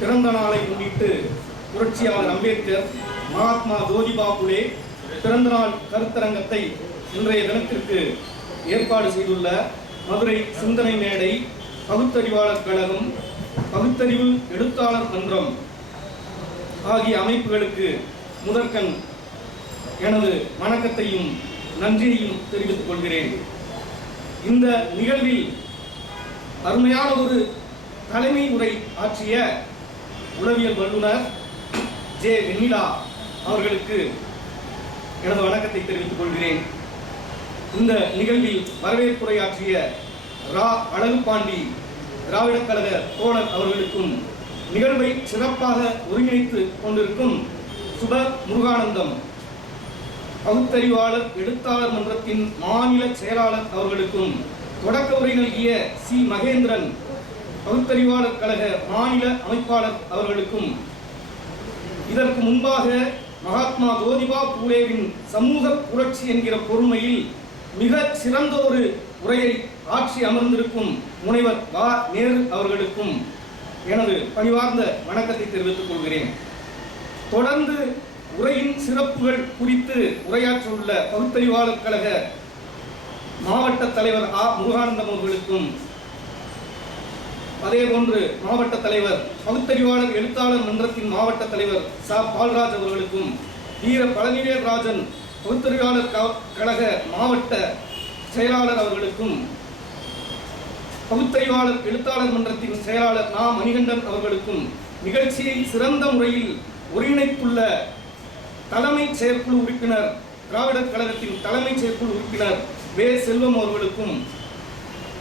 பிறந்த நாளை முன்னிட்டு புரட்சியாளர் அம்பேத்கர், மகாத்மா ஜோதிபா புலே பிறந்தநாள் கருத்தரங்கத்தை இன்றைய தினத்திற்கு ஏற்பாடு செய்துள்ள மதுரை சிந்தனை மேடை, பகுத்தறிவாளர் கழகம், பகுத்தறிவு எழுத்தாளர் மன்றம் ஆகிய அமைப்புகளுக்கு முதற்கண் எனது வணக்கத்தையும் நன்றியையும் தெரிவித்துக் கொள்கிறேன். இந்த நிகழ்வில் அருமையான ஒரு தலைமை உரை ஆற்றிய உளவியல் வல்லுநர் ஜே. வெண்ணிலா அவர்களுக்கு எனது வணக்கத்தை தெரிவித்துக் கொள்கிறேன். இந்த நிகழ்வில் வரவேற்புரையாற்றிய ரா. அழகுபாண்டி திராவிடக் கழக தோழர் அவர்களுக்கும், நிகழ்வை சிறப்பாக ஒருங்கிணைத்து கொண்டிருக்கும் சுப முருகானந்தம் பகுத்தறிவாளர் எழுத்தாளர் மன்றத்தின் மாநில செயலாளர் அவர்களுக்கும், தொடக்க உரை நல்கிய சி. மகேந்திரன் பகுத்தறிவாளர் கழக மாநில அமைப்பாளர் அவர்களுக்கும், இதற்கு முன்பாக மகாத்மா ஜோதிபா பூலேவின் சமூக புரட்சி என்கிற பொறுமையில் மிக சிறந்த ஒரு உரையை ஆற்றி அமர்ந்திருக்கும் முனைவர் வ. நேரு அவர்களுக்கும் எனது பணிவார்ந்த வணக்கத்தை தெரிவித்துக் கொள்கிறேன். தொடர்ந்து உரையின் சிறப்புகள் குறித்து உரையாற்ற உள்ள பகுத்தறிவாளர் கழக மாவட்ட தலைவர் ஆ. முருகானந்தம் அவர்களுக்கும், அதேபோன்று மாவட்ட தலைவர் பகுத்தறிவாளர் எழுத்தாளர் மன்றத்தின் மாவட்ட தலைவர் ச. பால்ராஜ் அவர்களுக்கும், வீர பழனிவேல்ராஜன் பகுத்தறிவாளர் கழக மாவட்ட செயலாளர் அவர்களுக்கும், பகுத்தறிவாளர் எழுத்தாளர் மன்றத்தின் செயலாளர் நா. மணிகண்டன் அவர்களுக்கும், நிகழ்ச்சியை சிறந்த முறையில் ஒருங்கிணைத்துள்ள தலைமை செயற்குழு உறுப்பினர், திராவிடர் கழகத்தின் தலைமை செயற்குழு உறுப்பினர் வே. செல்வம் அவர்களுக்கும்,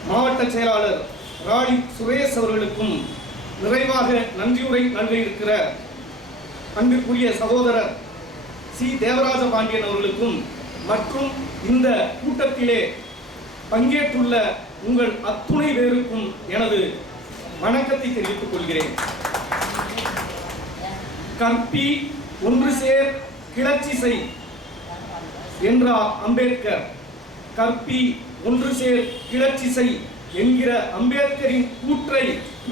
மாவட்ட செயலாளர் ராணி சுரேஷ் அவர்களுக்கும், நிறைவாக நன்றியுரை நல்க இருக்கிற அன்பிற்குரிய சகோதரர் சி. தேவராஜ பாண்டியன் அவர்களுக்கும் மற்றும் இந்த கூட்டத்திலே பங்கேற்றுள்ள உங்கள் அத்துணை பேருக்கும் எனது வணக்கத்தை தெரிவித்துக் கொள்கிறேன். கற்பி ஒன்று சேர் கிளர்ச்சி செய் என்றார் அம்பேத்கர். கற்பி ஒன்று சேர் கிளர்ச்சி செய் என்கிற அம்பேத்கரின் கூற்றை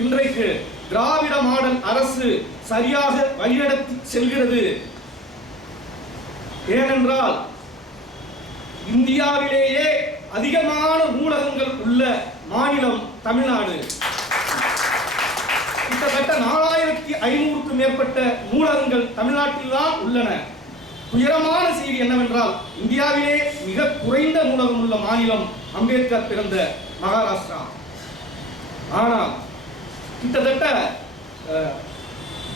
இன்றைக்கு திராவிட மாடல் அரசு சரியாக வழிநடத்தி செல்கிறது. ஏனென்றால் இந்தியாவிலேயே அதிகமான நூலகங்கள் உள்ள மாநிலம் தமிழ்நாடு. கிட்டத்தட்ட 4500க்கும் மேற்பட்ட நூலகங்கள் தமிழ்நாட்டில் தான் உள்ளன. உயரமான செய்தி என்னவென்றால், இந்தியாவிலே மிக குறைந்த நூலகம் உள்ள மாநிலம் அம்பேத்கர் பிறந்த மகாராஷ்டிரா. ஆனால் கிட்டத்தட்ட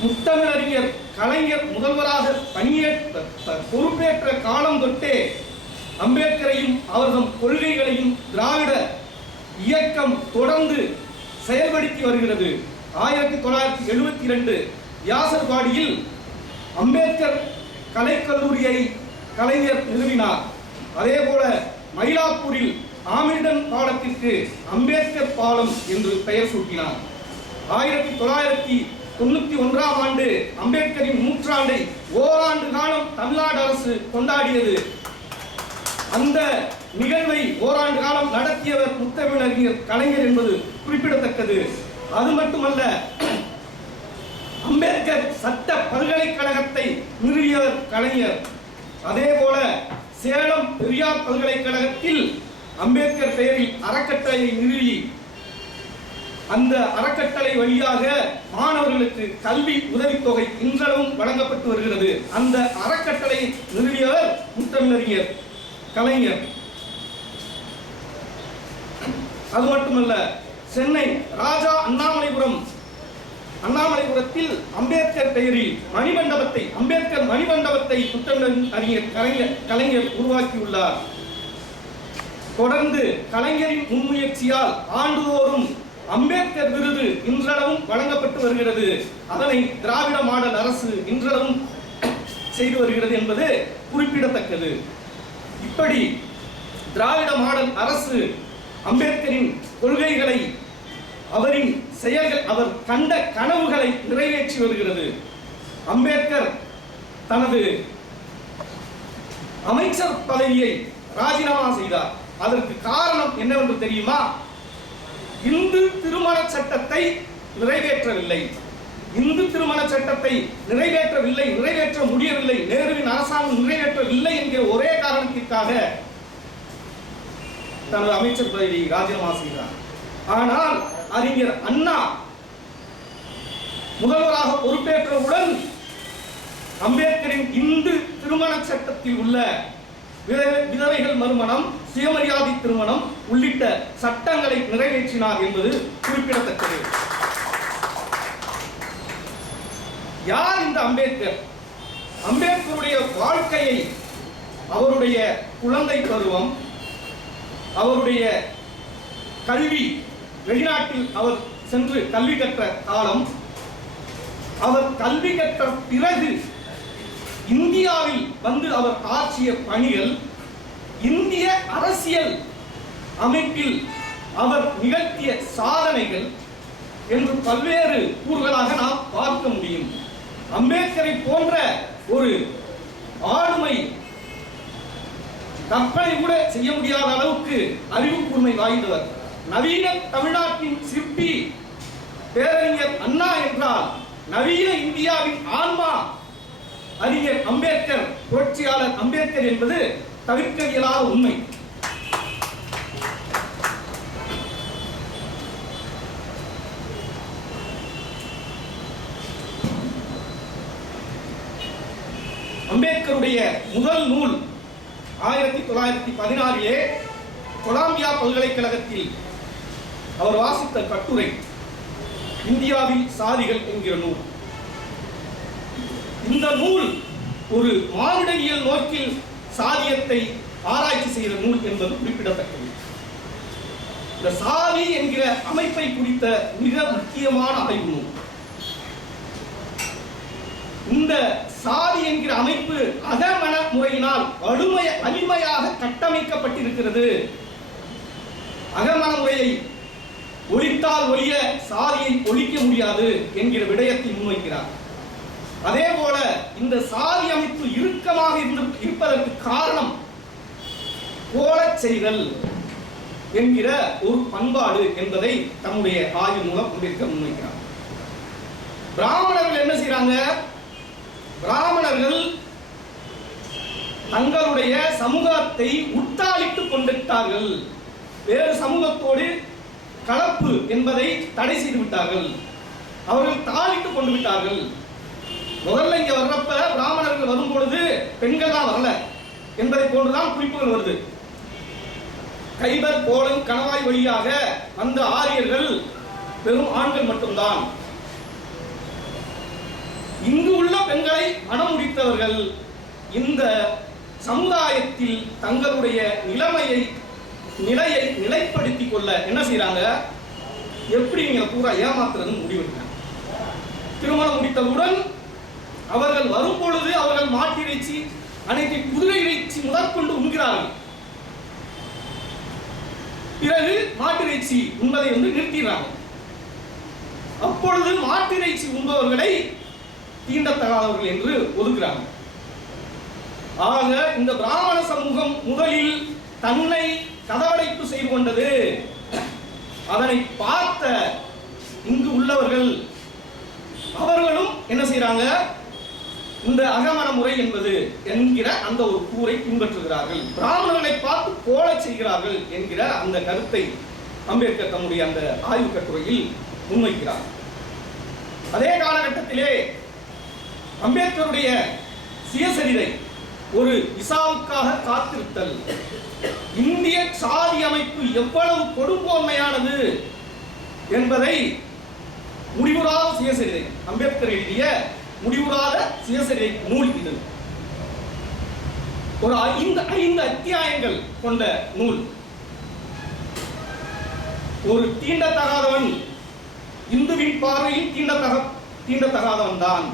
முத்தமிழறிஞர் கலைஞர் முதல்வராக பொறுப்பேற்ற காலம் தொட்டே அம்பேத்கரையும் அவர்தம் கொள்கைகளையும் திராவிட இயக்கம் தொடர்ந்து செயல்படுத்தி வருகிறது. 1972 வியாசர்பாடியில் அம்பேத்கர் கலைக்கல்லூரியை கலைஞர் நிறுவினார். அதே போல மயிலாப்பூரில் ஆமிர்டன் பாலத்திற்கு அம்பேத்கர் பாலம் என்று பெயர் சூட்டினார். 1991ஆம் ஆண்டு அம்பேத்கரின் நூற்றாண்டை ஓராண்டு காலம் தமிழ்நாடு அரசு கொண்டாடியது. அந்த நிகழ்வை ஓராண்டு காலம் நடத்தியவர் முத்தமிழறிஞர் கலைஞர் என்பது குறிப்பிடத்தக்கது. அது மட்டுமல்ல, அம்பேத்கர் சட்ட பல்கலைக்கழகத்தை நிறுவியவர் கலைஞர். அதே போல சேலம் பெரியார் பல்கலைக்கழகத்தில் அம்பேத்கர் பெயரில் அறக்கட்டளையை நிறுவி அந்த அறக்கட்டளை வழியாக மாணவர்களுக்கு கல்வி உதவித்தொகை இன்றளவும் வழங்கப்பட்டு வருகிறது. அந்த அறக்கட்டளை நிறுவியவர் முத்தமிழறிஞர் கலைஞர். அது மட்டுமல்ல, சென்னை ராஜா அண்ணாமலைபுரத்தில் அம்பேத்கர் பெயரில் அம்பேத்கர் மணிமண்டபத்தை முத்தமிழறிஞர் கலைஞர் உருவாக்கியுள்ளார். தொடர்ந்து கலைஞரின் முன்முயற்சியால் ஆண்டுதோறும் அம்பேத்கர் விருது இன்றளவும் வழங்கப்பட்டு வருகிறது. அதனை திராவிட மாடல் அரசு இன்றளவும் செய்து வருகிறது என்பது குறிப்பிடத்தக்கது. இப்படி திராவிட மாடல் அரசு அம்பேத்கரின் கொள்கைகளை, அவரின் செயல்கள், அவர் கண்ட கனவுகளை நிறைவேற்றி வருகிறது. அம்பேத்கர் தனது அமைச்சர் பதவியை ராஜினாமா செய்தார். அதற்கு காரணம் என்னவென்று தெரியுமா? இந்து திருமண சட்டத்தை நிறைவேற்றவில்லை. இந்து சட்டத்தை நிறைவேற்ற முடியவில்லை, நேருவின் அரசாங்கம் நிறைவேற்றவில்லை என்கிற ஒரே காரணத்திற்காக தனது அமைச்சர் பதவியை ராஜினாமா செய்தார். ஆனால் அறிஞர் அண்ணா முதல்வராக பொறுப்பேற்றவுடன் அம்பேத்கரின் இந்து திருமண சட்டத்தில் உள்ள விதவைகள் மறுமணம், சுயமரியாதை திருமணம் உள்ளிட்ட சட்டங்களை நிறைவேற்றினார் என்பது குறிப்பிடத்தக்கது. யார் இந்த அம்பேத்கர்? அம்பேத்கருடைய வாழ்க்கையை, அவருடைய குழந்தை பருவம், அவருடைய கல்வி, வெளிநாட்டில் அவர் சென்று கல்வி கற்ற காலம், அவர் கல்வி கற்ற பிறகு இந்தியாவில் வந்து அவர் ஆற்றிய பணிகள், இந்திய அரசியல் அமைப்பில் அவர் நிகழ்த்திய சாதனைகள் என்று பல்வேறு கூறுகளாக நாம் பார்க்க முடியும். அம்பேத்கரை போன்ற ஒரு ஆளுமை கற்பனை கூட செய்ய முடியாத அளவுக்கு அறிவு கூர்மை வாய்ந்தவர். நவீன தமிழ்நாட்டின் சிற்பி பேரறிஞர் அண்ணா என்றால் நவீன இந்தியாவின் ஆன்மா அறிஞர் அம்பேத்கர், புரட்சியாளர் அம்பேத்கர் என்பது தவிர்க்க இயலாத உண்மை. அம்பேத்கருடைய முதல் நூல் 1916 கொலம்பியா பல்கலைக்கழகத்தில் அவர் வாசித்த கட்டுரை இந்தியாவில் சாதிகள் என்கிற நூல். இந்த நூல் ஒரு மானுடவியல் நோக்கில் சாதியத்தை ஆராய்ச்சி செய்த நூல் என்பது குறிப்பிடத்தக்கது. இந்த சாதி என்கிற அமைப்பை குறித்த மிக முக்கியமான ஆய்வு நூல். இந்த சாதி என்கிற அமைப்பு அகமன முறையினால் வலிமையாக கட்டமைக்கப்பட்டிருக்கிறது. அகமன முறையை ஒழித்தால் ஒழிய சாதியை ஒழிக்க முடியாது என்கிற விடயத்தை முன்வைக்கிறார். அதே போல இந்த சாதி அமைப்பு இறுக்கமாக இருப்பதற்கு காரணம் போலச் செய்தல் என்கிற ஒரு பண்பாடு என்பதை தம்முடைய ஆய்வு மூலம் அம்பேத்கர் முன்வைக்கிறார். பிராமணர்கள் என்ன செய்யறாங்க? பிராமணர்கள் தங்களுடைய சமூகத்தை உட்டாளிட்டுக் கொண்டிருக்கிறார்கள். வேறு சமூகத்தோடு கலப்பு என்பதை தடை செய்து விட்டார்கள். அவர்கள் தாளிட்டுக் கொண்டு விட்டார்கள். முதல்ல இங்க வர்றப்ப பிராமணர்கள் வரும் பொழுது பெண்கள் தான் வரல என்பதை போன்றுதான் குறிப்புகள் வருது. கைபர், கோலம், கணவாய் வழியாக வந்த ஆரியர்கள் வெறும் ஆண்கள் மட்டும்தான். இங்கு உள்ள பெண்களை மனம் முடித்தவர்கள் இந்த சமுதாயத்தில் தங்களுடைய நிலையை நிலைப்படுத்திக் கொள்ள என்ன செய்யறாங்க? எப்படி நீங்க பூரா ஏமாத்துறது முடிவெடுக்கிறாங்க. திருமணம் முடித்தவுடன் அவர்கள் வரும் பொழுது அவர்கள் மாட்டிறைச்சி, அனைத்து குதிரை இறைச்சி முதற்கொண்டு உண்கிறார்கள். பிறகு மாட்டிறைச்சி உண்பதை நிறுத்திடுறாங்க. அப்பொழுது மாட்டிறைச்சி உண்பவர்களை தீண்டத்தகாதவர்கள் என்று ஒதுக்குறாங்க. ஆக இந்த பிராமண சமூகம் முதலில் தன்னை கதவடைப்பு செய்து கொண்டது. அதனை பார்த்த இங்கு உள்ளவர்கள் அவர்களும் என்ன செய்யறாங்க? இந்த அகமன முறை என்பது என்கிற அந்த ஒரு கூரை பின்பற்றுகிறார்கள். பிராமணர்களை பார்த்து போல செய்கிறார்கள் என்கிற அந்த கருத்தை அம்பேத்கர் தம்முடைய அந்த ஆய்வு கட்டுரையில் முன்வைக்கிறார். அதே காலகட்டத்திலே அம்பேத்கருடைய சுயசரிதை ஒரு விசாவுக்காக காத்திருத்தல், இந்திய சாதி அமைப்பு எவ்வளவு கொடுங்கோன்மையானது என்பதை முடிவுறாத சுயசரிதை, அம்பேத்கர் எழுதிய முடிவுறாத சுயசரிதை நூல் இது. ஒரு 5 அத்தியாயங்கள் கொண்ட நூல். ஒரு தீண்டத்தகாதவன் இந்துவின் பார்வையில் தீண்டத்தகாதவன் தான்.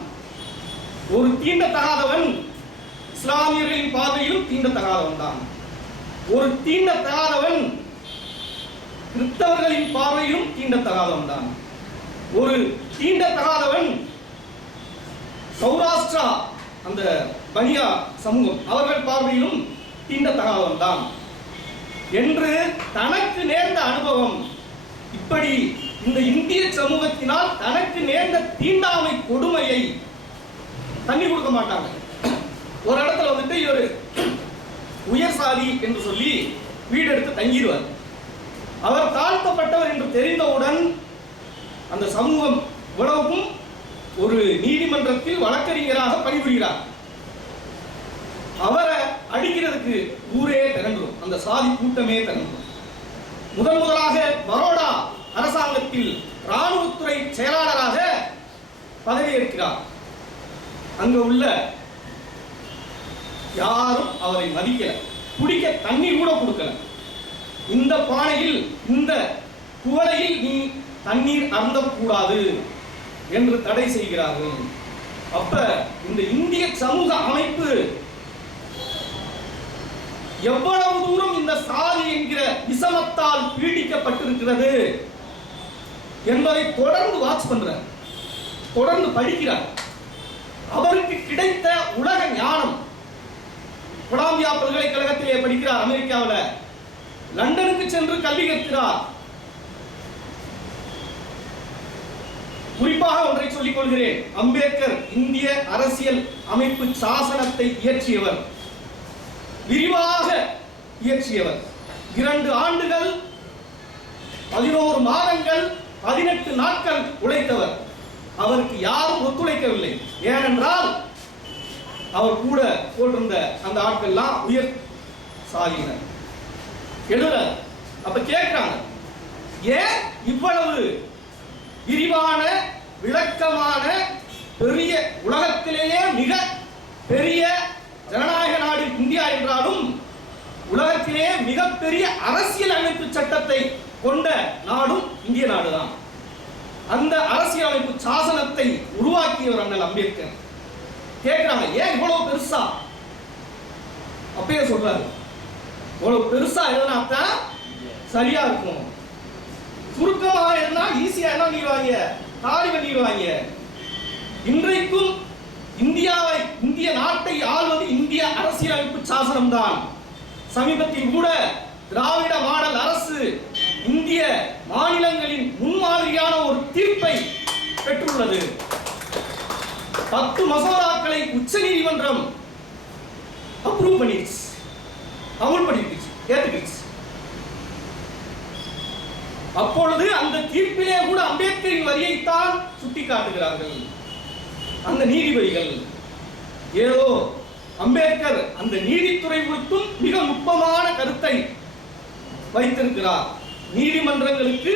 ஒரு தீண்டத்தகாதவன் இஸ்லாமியர்களின் பார்வையிலும் தீண்டத்தகாதவன் தான். ஒரு தீண்டத்தகாதவன் கிறிஸ்தவர்களின் பார்வையிலும் தீண்டத்தகாதவன் தான். ஒரு தீண்டத்தகாதவன் சௌராஷ்டிரா அந்த பனியா சமூகம் அவர்கள் பார்வையிலும் தீண்டத்தகாதவன் தான் என்று தனக்கு நேர்ந்த அனுபவம், இப்படி இந்த இந்திய சமூகத்தினால் தனக்கு நேர்ந்த தீண்டாமை கொடுமையை ஏழை, தண்ணி கொடுக்க மாட்டாங்க. ஒரு இடத்துல வந்துட்டு இவர் உயர் சாதி என்று சொல்லி வீடு எடுத்து தங்கிடுவார். அவர் தாழ்த்தப்பட்டவர் என்று தெரிந்தவுடன் அந்த சமூகம் இவ்வளவுக்கும் ஒரு நீதிமன்றத்தில் வழக்கறிஞராக பணிபுரிகிறார். அவரை அடிக்கிறதுக்கு ஊரே திரண்டும், அந்த சாதி கூட்டமே திரண்டும். முதலாக பரோடா அரசாங்கத்தில் ராணுவத்துறை செயலாளராக பதவியேற்கிறார். அங்க உள்ள யாரும் அவரை மதிக்கல, குடிக்க தண்ணீர் கூட கொடுக்கல. இந்த பானையில், இந்த குவளையில் நீ தண்ணீர் அருந்தக்கூடாது என்று தடை செய்கிறார்கள். அப்ப இந்த இந்திய சமூக அமைப்பு எவ்வளவு தூரம் இந்த சாதி என்கிற விஷமத்தால் பீடிக்கப்பட்டிருக்கிறது என்பதை தொடர்ந்து வாட்ச் பண்றார், தொடர்ந்து படிக்கிறார். அவருக்கு கிடைத்த உலக ஞானம், கொலம்பியா பல்கலைக்கழகத்திலே படிக்கிறார், அமெரிக்காவில். லண்டனுக்கு சென்று கல்வி கற்கிறார். குறிப்பாக ஒன்றை சொல்லிக் கொள்கிறேன். அம்பேத்கர் இந்திய அரசியல் அமைப்பு சாசனத்தை இயற்றியவர், விரிவாக இயற்றியவர். 2 ஆண்டுகள் 11 மாதங்கள் 18 நாட்கள் உழைத்தவர். அவருக்கு யாரும் ஒத்துழைக்கவில்லை. ஏனென்றால் அவர் கூட போட்டிருந்த அந்த ஆட்கள்லாம் உயர் சாதியினர். எழுத அப்ப கேட்கிறாங்க, ஏன் இவ்வளவு விரிவான விளக்கமான பெரிய, உலகத்திலேயே மிக பெரிய ஜனநாயக நாடு இந்தியா என்றாலும் உலகத்திலேயே மிகப்பெரிய அரசியல் அமைப்பு சட்டத்தை கொண்ட நாடும் இந்திய நாடுதான். அந்த அரசியல் அமைப்பு சாசனத்தை உருவாக்கியவர் அண்ணல் அம்பேத்கர். கேட்கிறாங்க, ஏன் இவ்வளவு பெருசா? அப்பயே சொல்றாரு, இவ்வளவு பெருசா எழுதினாத்தான் சரியா இருக்கும், சுருக்கமாக எழுதினா ஈஸியா என்ன பண்ணிடுவாங்க, காரி பண்ணிடுவாங்க. இன்றைக்கும் இந்தியாவை, இந்திய நாட்டை ஆள்வது இந்திய அரசியலமைப்பு சாசனம் தான். சமீபத்தில் கூட திராவிட மாடல் அரசு இந்திய மாநிலங்களின் முன்மாதிரியான ஒரு தீர்ப்பை பெற்றுள்ளது. 10 மசோதாக்களை உச்ச நீதிமன்றம் அப்ரூவ் பண்ணிடுச்சு, அமல்படுத்திடுச்சு, ஏத்துக்கிடுச்சு. அப்பொழுது அந்த தீர்ப்பிலே கூட அம்பேத்கரின் வரியைத்தான் சுட்டிக்காட்டுகிறார்கள் அந்த நீதிபதிகள். ஏதோ அம்பேத்கர் அந்த நீதித்துறை குறித்தும் மிக நுட்பமான கருத்தை வைத்திருக்கிறார். நீதிமன்றங்களுக்கு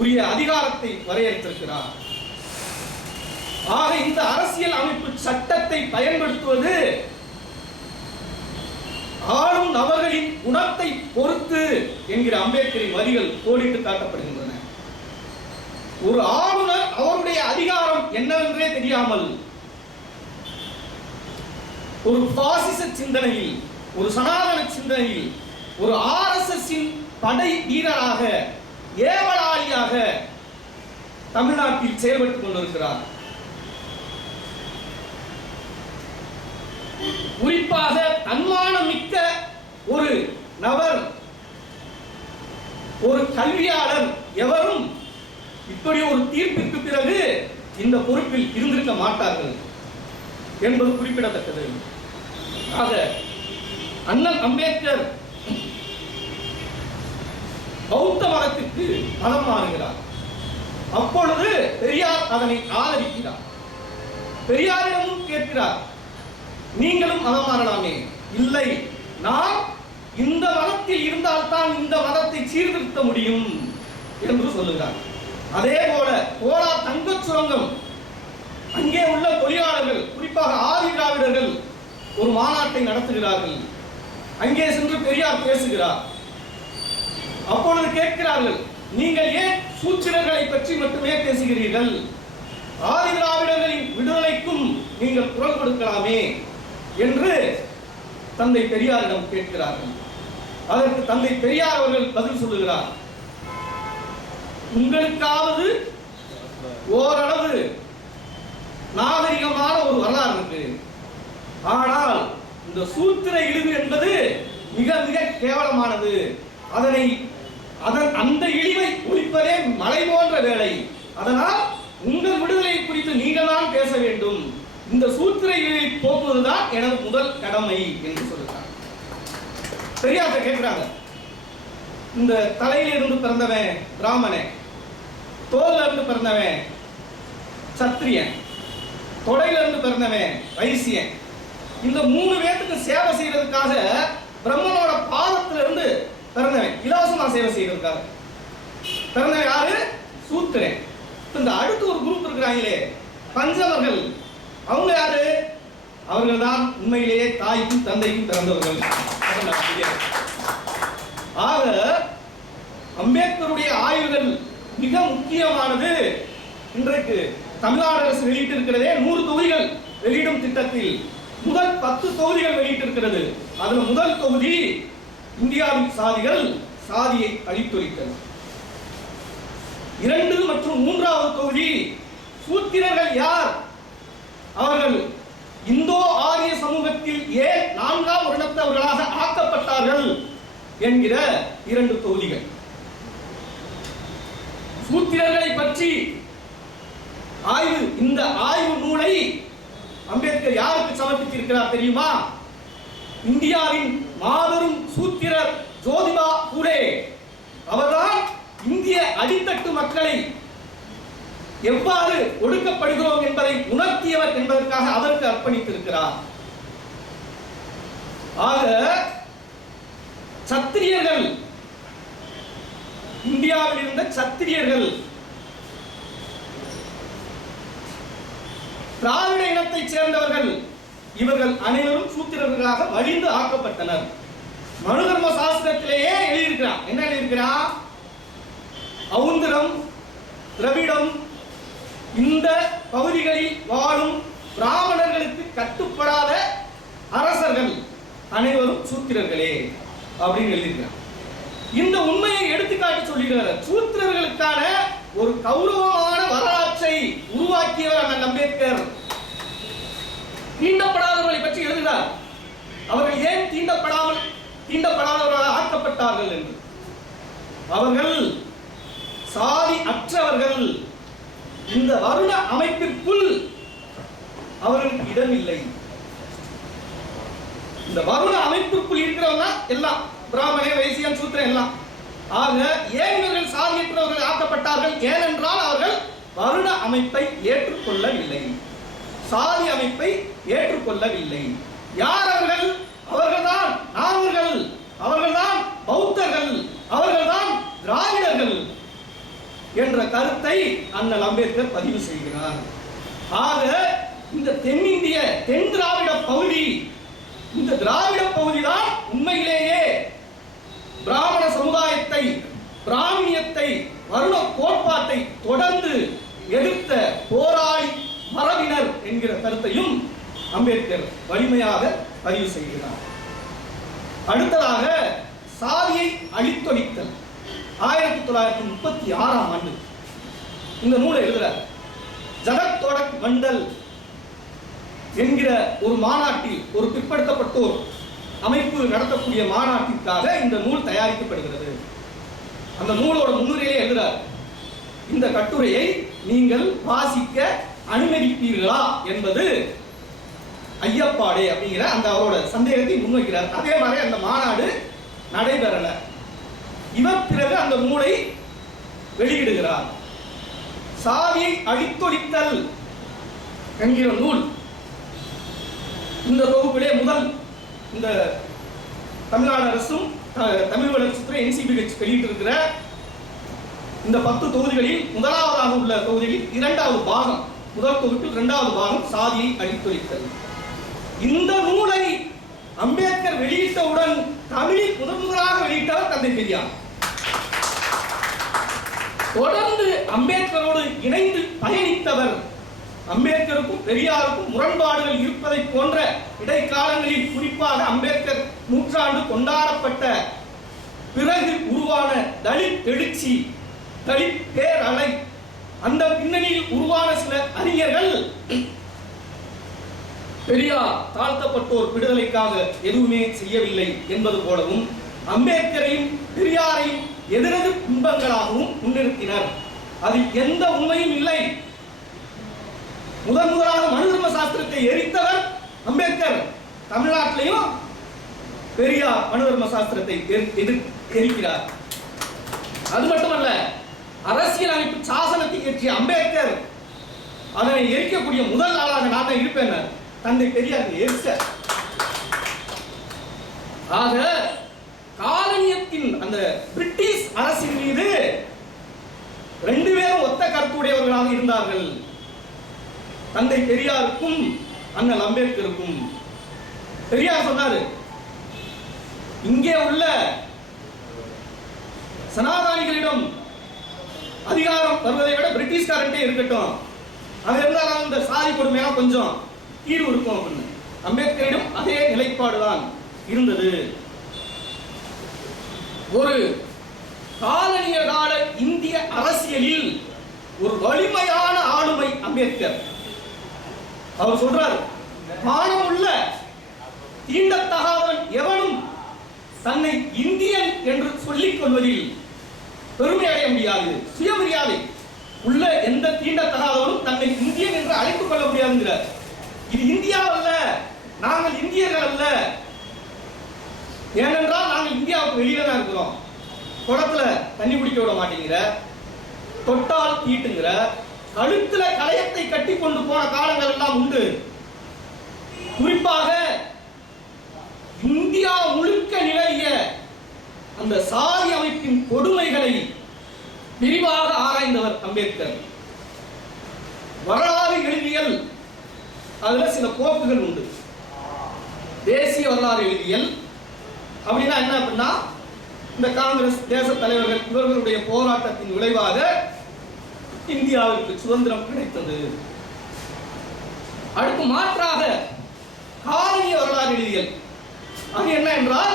உரிய அதிகாரத்தை வரையறுத்திருக்கிறார். ஆக இந்த அரசியல் அமைப்பு சட்டத்தை பயன்படுத்துவது ஆளும் நபர்களின் குணத்தை பொறுத்து என்கிற அம்பேத்கரின் வரிகள் கோடிட்டு காட்டப்படுகின்றன. ஒரு ஆளுநர் அவருடைய அதிகாரம் என்னவென்றே தெரியாமல் ஒரு பாசிச சிந்தனையில், ஒரு சனாதன சிந்தனையில், ஒரு RSS படை வீரராக, ஏவலாளியாக தமிழ்நாட்டில் செயல்பட்டுக் கொண்டிருக்கிறார். குறிப்பாக தன்மானம் மிக்க ஒரு நபர், ஒரு கல்வியாளர் எவரும் இப்படி ஒரு தீர்ப்பிற்கு பிறகு இந்த பொறுப்பில் இருந்திருக்க மாட்டார்கள் என்பது குறிப்பிடத்தக்கது. ஆக அண்ணல் அம்பேத்கர் பௌத்த மதத்திற்கு மதம் மாறுகிறார். அப்பொழுது பெரியார் அதனை ஆதரிக்கிறார். பெரியாரிடமும் கேட்கிறார், நீங்களும் மதம் மாறலாமே. இல்லை, நான் இந்த மதத்தில் இருந்தால்தான் இந்த மதத்தை சீர்திருத்த முடியும் என்று சொல்லுகிறார். அதே போல கோலார் தங்க சுரங்கம், அங்கே உள்ள தொழிலாளர்கள், குறிப்பாக ஆதி திராவிடர்கள் ஒரு மாநாட்டை நடத்துகிறார்கள். அங்கே சென்று பெரியார் பேசுகிறார். அப்பொழுது கேட்கிறார்கள், நீங்கள் ஏன் சூத்திரர்களை பற்றி மட்டுமே பேசுகிறீர்கள்? ஆதி திராவிடர்களின் விடுதலைக்கும் நீங்கள் குரல் கொடுக்கலாமே என்று தந்தை பெரியாரிடம் கேட்கிறார்கள். அதற்கு தந்தை பெரியார் அவர்கள் பதில் சொல்லுகிறார், உங்களுக்காவது ஓரளவு நாகரிகமான ஒரு வரலாறு இருக்கு, ஆனால் இந்த சூத்திர இழிவு என்பது மிக மிக கேவலமானது. அந்த இழிவை ஒழிப்பதே மலை போன்ற வேலை. அதனால் உங்கள் விடுதலை குறித்து நீங்கள் தான் பேச வேண்டும், இந்த சூத்திரைகளை போக்குவதுதான் எனது முதல் கடமை என்று சொல்லுகிறார். பெரியார்ட்ட கேட்கிறாங்க, இந்த தலையில இருந்து பிறந்தவன் பிராமணன், தோல்ல இருந்து பிறந்தவன் சத்திரியன், தொடையில இருந்து பிறந்தவன் வைசியன், இந்த 3 பேருக்கு சேவை செய்யறதுக்காக பிரம்மனோட பாதத்துல இருந்து பிறந்தவன், இலவசமா சேவை செய்யறதுக்காக பிறந்தவன் யாரு? சூத்திரன். இந்த அடுத்து ஒரு குரூப் இருக்கிறாங்களே பஞ்சவர்கள், அவங்க யாரு? அவர்கள் தான் உண்மையிலேயே தாய்க்கும் தந்தைக்கும் பிறந்தவர்கள். ஆக அம்பேத்கருடைய ஆய்வுகள் மிக முக்கியமானது. இன்றைக்கு தமிழ்நாடு அரசு வெளியிட்டிருக்கிறதே 100 தொகுதிகள் வெளியிடும் திட்டத்தில் முதல் 10 தொகுதிகள் வெளியிட்டிருக்கிறது. அதுல முதல் தொகுதி இந்தியாவின் சாதிகள், சாதியை அழித்தொழித்தல். 2 மற்றும் 3வது தொகுதி சூத்திரர்கள் யார், அவர்கள் இந்தோ ஆரிய சமூகத்தில் ஏன் 4ஆம் வருடத்தவர்களாக ஆக்கப்பட்டார்கள் என்கிற 2 தொகுதிகள். சூத்திரர்களை பற்றி ஆய்வு, இந்த ஆய்வு நூலை அம்பேத்கர் யாருக்கு சமர்ப்பித்திருக்கிறார் தெரியுமா? இந்தியாவின் மாபெரும் சூத்திரர் ஜோதிபா பூலே. அவர்தான் இந்திய அடித்தட்டு மக்களை எவ்வாறு ஒடுக்கப்படுகிறோம் என்பதை உணர்த்தியவர் என்பதற்காக அதற்கு அர்ப்பணித்திருக்கிறார். ஆக சத்திரியர்கள், இந்தியாவில் இருந்த சத்திரியர்கள் திராவிட இனத்தைச் சேர்ந்தவர்கள், இவர்கள் அனைவரும் சூத்திரர்களாக வழிந்து ஆக்கப்பட்டனர். மனு தர்ம சாஸ்திரத்திலேயே எழுதியிருக்கிறான். என்ன எழுதியிருக்கிறான்? ஔந்திரம், திராவிடம், இந்த பகுதிகளில் வாழும் பிராமணர்களுக்கு கட்டுப்படாத அரசர்கள் அனைவரும் சூத்திரர்களே அப்படின்னு எழுதியிருக்கிறார். இந்த உண்மையை எடுத்துக்காட்டி சொல்லுகிறார். சூத்திரர்களுக்கான ஒரு கௌரவமான வரலாற்றை உருவாக்கியவர் அண்ணல் அம்பேத்கர். தீண்டப்படாதவர்களை பற்றி எழுதுகிறார். அவர்கள் ஏன் தீண்டப்படாதவர்களாக ஆக்கப்பட்டார்கள் என்று. அவர்கள் சாதி அற்றவர்கள். இந்த வருண அமைப்பிற்குள் அவர்களுக்கு இடமில்லை. இந்த வருண அமைப்பிற்குள் இருக்கிறவங்க எல்லாம் பிராமண, வைசியன், சூத்திரன் எல்லாம். ஆக ஏன் இவர்கள் சாதியற்றவர்கள் ஆக்கப்பட்டார்கள்? ஏனென்றால் அவர்கள் வருண அமைப்பை ஏற்றுக்கொள்ளவில்லை, சாதி அமைப்பை ஏற்றுக்கொள்ளவில்லை. யார் அவர்கள்? அவர்கள்தான் நாவர்கள், அவர்கள்தான் பௌத்தர்கள், அவர்கள்தான் திராவிடர்கள் என்ற கருத்தை அண்ணல் அம்பேத்கர் பதிவு செய்கிறார். ஆக இந்த தென்னிந்திய, தென் திராவிட பகுதி, இந்த திராவிட பகுதி தான் உண்மையிலேயே பிராமண சமுதாயத்தை, பிராமணியத்தை, வருண கோட்பாட்டை தொடர்ந்து எதிர்த்த போராளி மரபினர் என்கிற கருத்தையும் அம்பேத்கர் வலிமையாக பதிவு செய்கிறார். அடுத்ததாக சாதியை அழித்தொழித்தல். 1936ஆம் ஆண்டு இந்த நூலை எழுதுகிறார். ஜகத் தொடக் மண்டல் என்கிற ஒரு மாநாட்டில், ஒரு பிற்படுத்தப்பட்டோர் அமைப்பு நடத்தக்கூடிய மாநாட்டிற்காக இந்த நூல் தயாரிக்கப்படுகிறது. அந்த நூலோட முன்னுரையிலே எழுதுகிறார், இந்த கட்டுரையை நீங்கள் வாசிக்க அனுமதிப்பீர்களா என்பது ஐயப்பாடே அப்படிங்கிற அந்த அவரோட சந்தேகத்தை முன்வைக்கிறார். அதே மாதிரி அந்த மாநாடு நடைபெறல. இவர் பிறகு அந்த நூலை வெளியிடுகிறார். சாதியை அழித்தொழித்தல் என்கிற நூல் இந்த தொகுப்பிலே முதல், இந்த தமிழ்நாடு அரசும் தமிழ் வளர்ச்சித்துறை NCBH வெளியிட்டிருக்கிற இந்த 10 தொகுதிகளில் முதலாவதாக உள்ள தொகுதியில் 2வது பாகம், முதல் தொகுப்பில் 2வது பாகம் சாதியை அழித்தொழித்தல். இந்த நூலை அம்பேத்கர் வெளியிட்டவுடன் தமிழில் முதலாக வெளியிட்டவர் தந்தை பெரியார். தொடர்ந்து அம்பேத்கரோடு இணைந்து பயணித்தவர். அம்பேத்கருக்கும் பெரியாருக்கும் முரண்பாடுகள் இருப்பதை போன்ற இடைக்காலங்களில், குறிப்பாக அம்பேத்கர் 100ஆண்டு கொண்டாடப்பட்ட பிறகு உருவான தலித் எழுச்சி, தலித் பேரலை, அந்த பின்னணியில் உருவான சில அறிஞர்கள் பெரியார் தாழ்த்தப்பட்டோர் விடுதலைக்காக எதுவுமே செய்யவில்லை என்பது போலவும் அம்பேத்கரையும் பெரியாரையும் எதிரெதிர் பிம்பங்களாகவும் முன்னிறுத்தினர். அதில் எந்த உண்மையும் இல்லை. முதலாக மனு தர்ம சாஸ்திரத்தை எரித்தவர் அம்பேத்கர். தமிழ்நாட்டிலையும் பெரியார் மனு தர்ம சாஸ்திரத்தை எரிக்கிறார். அது மட்டுமல்ல, அரசியல் அமைப்பு சாசனத்தை இயற்றிய அம்பேத்கர் அதனை எரிக்கக்கூடிய முதல் ஆளாக நான் தான் இருப்பேன். தந்தை பெரியார் எரிச்ச. ஆக காலனியத்தின் அந்த பிரிட்டிஷ் அரசின் மீது ரெண்டு பேரும் ஒத்த கருத்துடையவர்களாக இருந்தார்கள். தந்தை பெரியாருக்கும் அண்ணல் அம்பேத்கருக்கும். பெரியார் சொன்னாரு, இங்கே உள்ள சனாதானிகளிடம் அதிகாரம் வருவதை விட பிரிட்டிஷ்காரன்ட்டே இருக்கட்டும், அது இருந்தாலும் இந்த சாதி கொடுமையாக கொஞ்சம் தீர்வு இருக்கும் அப்படின்னு. அம்பேத்கரிடம் அதே நிலைப்பாடுதான் இருந்தது. ஒரு காலனிய கால இந்திய அரசியலில் ஒரு வலிமையான ஆளுமை அம்பேத்கர். அவர் சொல்றார், மானமுள்ள தீண்டத்தகாதவன் எவனும் தன்னை இந்தியன் என்று சொல்லிக் கொள்வதில் பெருமை அடைய முடியாது. சுயமரியாதை உள்ள எந்த தீண்டத்தகாதவனும் தன்னை இந்தியன் என்று அழைத்துக் கொள்ள முடியாதுங்கிறார். இது இந்தியா அல்ல, நாங்கள் இந்தியர்கள் அல்ல. ஏனென்றால் நாங்கள் இந்தியாவுக்கு வெளியில தான் இருக்கிறோம். குளத்துல தண்ணி குடிக்க விட மாட்டேங்கிற, தொட்டால் தீட்டுங்கிற, கழுத்துல களையத்தை கட்டி கொண்டு போன காலங்கள் எல்லாம் உண்டு. குறிப்பாக இந்தியா முழுக்க நிலவிய அந்த சாதி அமைப்பின் கொடுமைகளை விரிவாக ஆராய்ந்தவர் அம்பேத்கர். வரலாறு எழுதியல் அதுல சில போக்குகள் உண்டு. தேசிய வரலாறு எழுதியல் அப்படின்னா என்ன அப்படின்னா, இந்த காங்கிரஸ் தேச தலைவர்கள் இவர்களுடைய போராட்டத்தின் விளைவாக இந்தியாவிற்கு சுதந்திரம் கிடைத்தது. அடுத்து மாற்றாக காலனிய வரலாறு எழுதியல். அது என்ன என்றால்,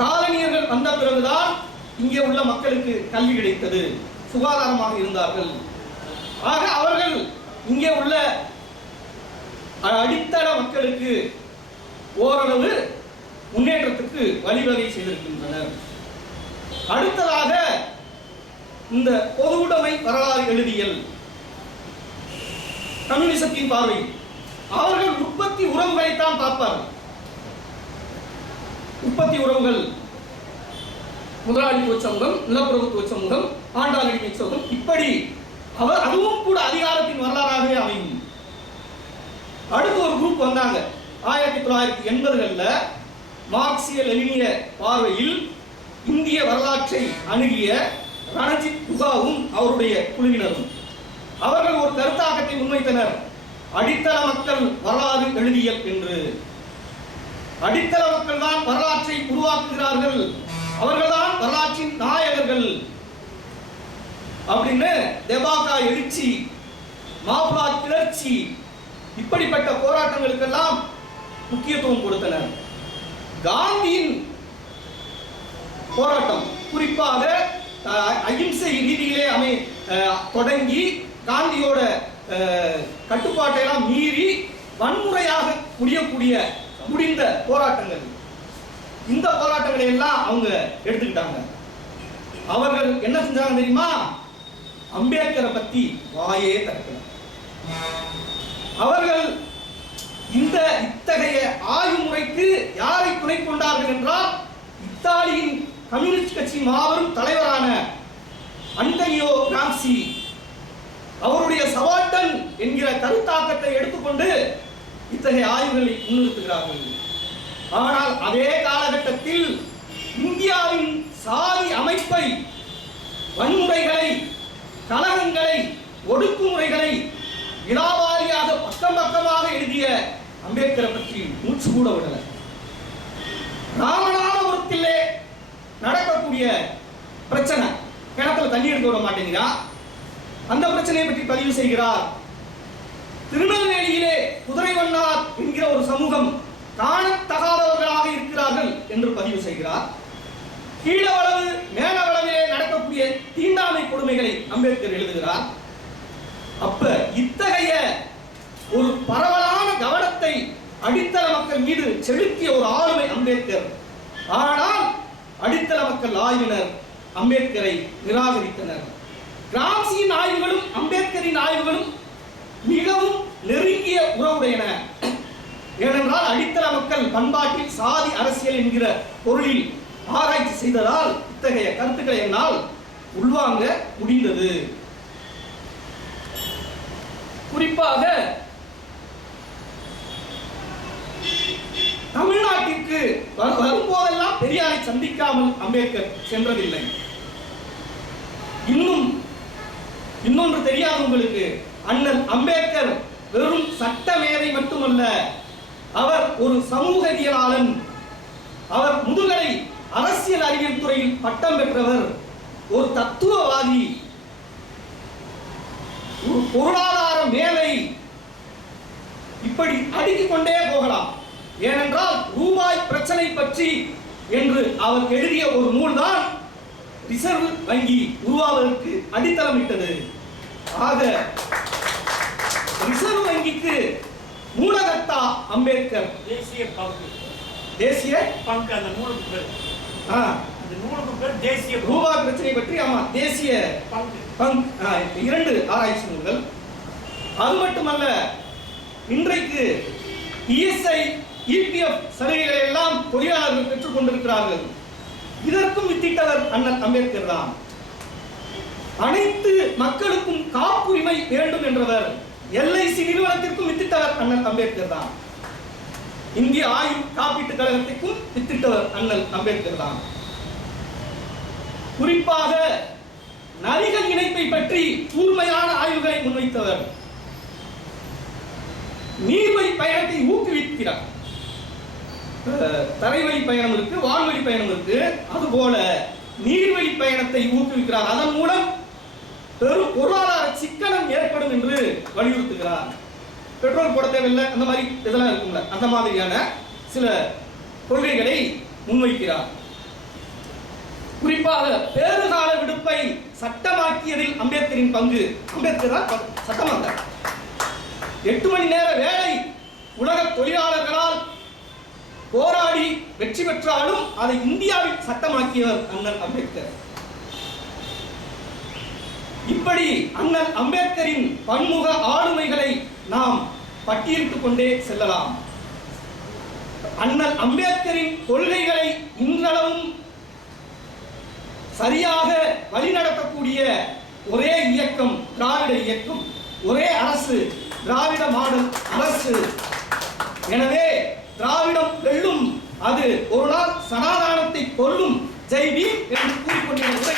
காலனியர்கள் வந்த பிறகுதான் இங்கே உள்ள மக்களுக்கு கல்வி கிடைத்தது, சுகாதாரமாக இருந்தார்கள். ஆக அவர்கள் இங்கே உள்ள அடித்தள மக்களுக்கு ஓரளவு முன்னேற்றத்துக்கு வழிவகை செய்திருக்கின்றனர். அடுத்ததாக இந்த பொதுவுடைமை வரலாறு எழுதியல் கம்யூனிசத்தின் பார்வை. அவர்கள் உற்பத்தி உறவுகளைத்தான் பார்ப்பார்கள். உற்பத்தி உறவுகள், முதலாளித்துவ சமூகம், நிலப்பிரபுத்துவ சமூகம், ஆண்டாள் அடிமை சமூகம், இப்படி அவர் அதுவும் கூட அதிகாரத்தின் வரலாறாகவே அமையும். அடுத்து ஒரு குரூப் வந்தாங்க 1980களில். மார்க்சிய லெனினிய பார்வையில் இந்திய வரலாற்றை அணுகிய ரணஜித் குகாவும் அவருடைய குழுவினரும் அவர்கள் ஒரு கருத்தாக்கத்தை முன்வைத்தனர், அடித்தள மக்கள் வரலாறு எழுதியல் என்று. அடித்தள மக்கள் தான் வரலாற்றை உருவாக்குகிறார்கள், அவர்கள்தான் வரலாற்றின் நாயகர்கள் அப்படின்னு தெபாகா எழுச்சி, மாப்ளா கிளர்ச்சி, இப்படிப்பட்ட போராட்டங்களுக்கெல்லாம் முக்கியத்துவம் கொடுத்தனர். காந்தியின் போராட்டம் குறிப்பாக அகிம்சை ரீதியிலே தொடங்கி காந்தியோட கட்டுப்பாட்டை எல்லாம் மீறி வன்முறையாக முடிந்த போராட்டங்கள். இந்த போராட்டங்களை எல்லாம் அவங்க எடுத்துக்கிட்டாங்க. அவர்கள் என்ன செஞ்சாங்க தெரியுமா? அம்பேத்கரை பத்தி வாயே திறக்கல. அவர்கள் இத்தகைய ஆய்வு முறைக்கு யாரை துணை கொண்டார்கள் என்றால், இத்தாலியின் கம்யூனிஸ்ட் கட்சி மாபெரும் தலைவரான அன்டனியோ கிராம்சி அவருடைய சவால்டன் என்கிற கருத்தாக்கத்தை எடுத்துக்கொண்டு இத்தகைய ஆய்வுகளை முன்னிறுத்துகிறார்கள். ஆனால் அதே காலகட்டத்தில் இந்தியாவின் சாதி அமைப்பை, வன்முறைகளை, கலகங்களை, ஒடுக்குமுறைகளை விலாவாரியாக பக்கம் பக்கமாக எழுதிய அம்பேத்கரை பற்றி மூச்சு கூட விடல. ராமநாதபுரத்திலே நடக்கக்கூடிய பிரச்சனை, கிணத்துல தண்ணி எடுக்க விட மாட்டேங்கிறா, அந்த பிரச்சனையை பற்றி பதிவு செய்கிறார். திருநெல்வேலியிலே குதிரைவண்ணார் என்கிற ஒரு சமூகம் காணத்தகாதவர்களாக இருக்கிறார்கள் என்று பதிவு செய்கிறார். கீழவளவு மேலவளவிலே நடக்கக்கூடிய தீண்டாமை கொடுமைகளை அம்பேத்கர் எழுதுகிறார். அப்ப இத்தகைய ஒரு பரவலான கவனத்தை அடித்தள மக்கள் மீது செலுத்திய ஒரு ஆளுமை அம்பேத்கர். ஆனால் அடித்தள மக்கள் ஆய்வினர் அம்பேத்கரை நிராகரித்தனர். கிராம்சியின் ஆய்வுகளும் அம்பேத்கரின் ஆய்வுகளும் உறவுடையன. ஏனென்றால் அடித்தள மக்கள் பண்பாட்டில் சாதி அரசியல் என்கிற பொருளில் ஆராய்ச்சி செய்ததால் இத்தகைய கருத்துக்களை என்னால் உள்வாங்க முடிந்தது. குறிப்பாக தமிழ்நாட்டிற்கு வரும்போதெல்லாம் பெரியாரை சந்திக்காமல் அம்பேத்கர் சென்றதில்லை. இன்னொன்று தெரியாது உங்களுக்கு, அண்ணல் அம்பேத்கர் வெறும் சட்ட மேதை மட்டுமல்ல, அவர் ஒரு சமூகவியலாளன். அவர் முதுகலை அரசியல் அறிவியல் துறையில் பட்டம் பெற்றவர், ஒரு தத்துவவாதி, ஒரு பொருளாதார மேலை. இப்படி அடுக்கிக் கொண்டே போகலாம். ஏனென்றால் ரூபாய் பிரச்சனை பற்றி என்று அவர் எழுதிய ஒரு நூல்தான் ரிசர்வ் வங்கி உருவாவதற்கு அடித்தளமிட்டது. ஆக ரிசர்வ் வங்கிக்கு மூலகர்த்தா அம்பேத்கர். தேசிய பங்கு, தேசிய பங்கு, அந்த நூலுக்கு பேர், அந்த நூலுக்கு பேர் தேசிய ரூபாய் பிரச்சனை பற்றி. ஆமா, தேசிய பங்கு. 2 ஆராய்ச்சி நூல்கள். அது மட்டுமல்ல, இன்றைக்கு இஎஸ்ஐ இபிஎஃப் சலுகைகளை எல்லாம் தொழிலாளர்கள் பெற்றுக் கொண்டிருக்கிறார்கள். இதற்கும் வித்திட்டவர் அண்ணல் அம்பேத்கர் தான். அனைத்து மக்களுக்கும் காப்புரிமை வேண்டும் என்றவர். எல்ஐசி நிறுவனத்திற்கும் வித்திட்டவர் அண்ணல் அம்பேத்கர் தான். இந்திய ஆயுள் காப்பீட்டு கழகத்திற்கும் வித்திட்டவர் அண்ணல் அம்பேத்கர் தான். குறிப்பாக நதிகள் இணைப்பை பற்றி கூர்மையான ஆய்வுகளை முன்வைத்தவர். நீர்வழி பயணத்தை ஊக்குவிக்கிறார். தரைவழி பயணம் இருக்கு, வான்வழி பயணம் இருக்கு, அதுபோல நீர்வழி பயணத்தை ஊக்குவிக்கிறார். அதன் மூலம் பெரும் பொருளாதார சிக்கனம் ஏற்படும் என்று வலியுறுத்துகிறார். பெட்ரோல் போட தேவையில்லை, அந்த மாதிரி இதெல்லாம் இருக்கும்ல, அந்த மாதிரியான சில கொள்கைகளை முன்வைக்கிறார். குறிப்பாக பேறுகால விடுப்பை சட்டமாக்கியதில் அம்பேத்கரின் பங்கு. அம்பேத்கர் தான் சட்டமாக்க 8 மணி நேர வேலை உலக தொழிலாளர்களால் போராடி வெற்றி பெற்றாலும் அதை இந்தியாவில் சட்டமாக்கியவர் அண்ணல் அம்பேத்கர். இப்படி அண்ணல் அம்பேத்கரின் பன்முக ஆளுமைகளை நாம் பட்டியலிட்டுக் கொண்டே செல்லலாம். அண்ணல் அம்பேத்கரின் கொள்கைகளை இன்றளவும் சரியாக வழிநடத்தக்கூடிய ஒரே இயக்கம் திராவிட இயக்கம், ஒரே அரசு திராவிட மாடல் அரசு. எனவே திராவிடம் வெல்லும், அது ஒரு நாள் சனாதானத்தை கொல்லும். ஜெய் பீம் என்று கூறிக்கொண்டிருந்த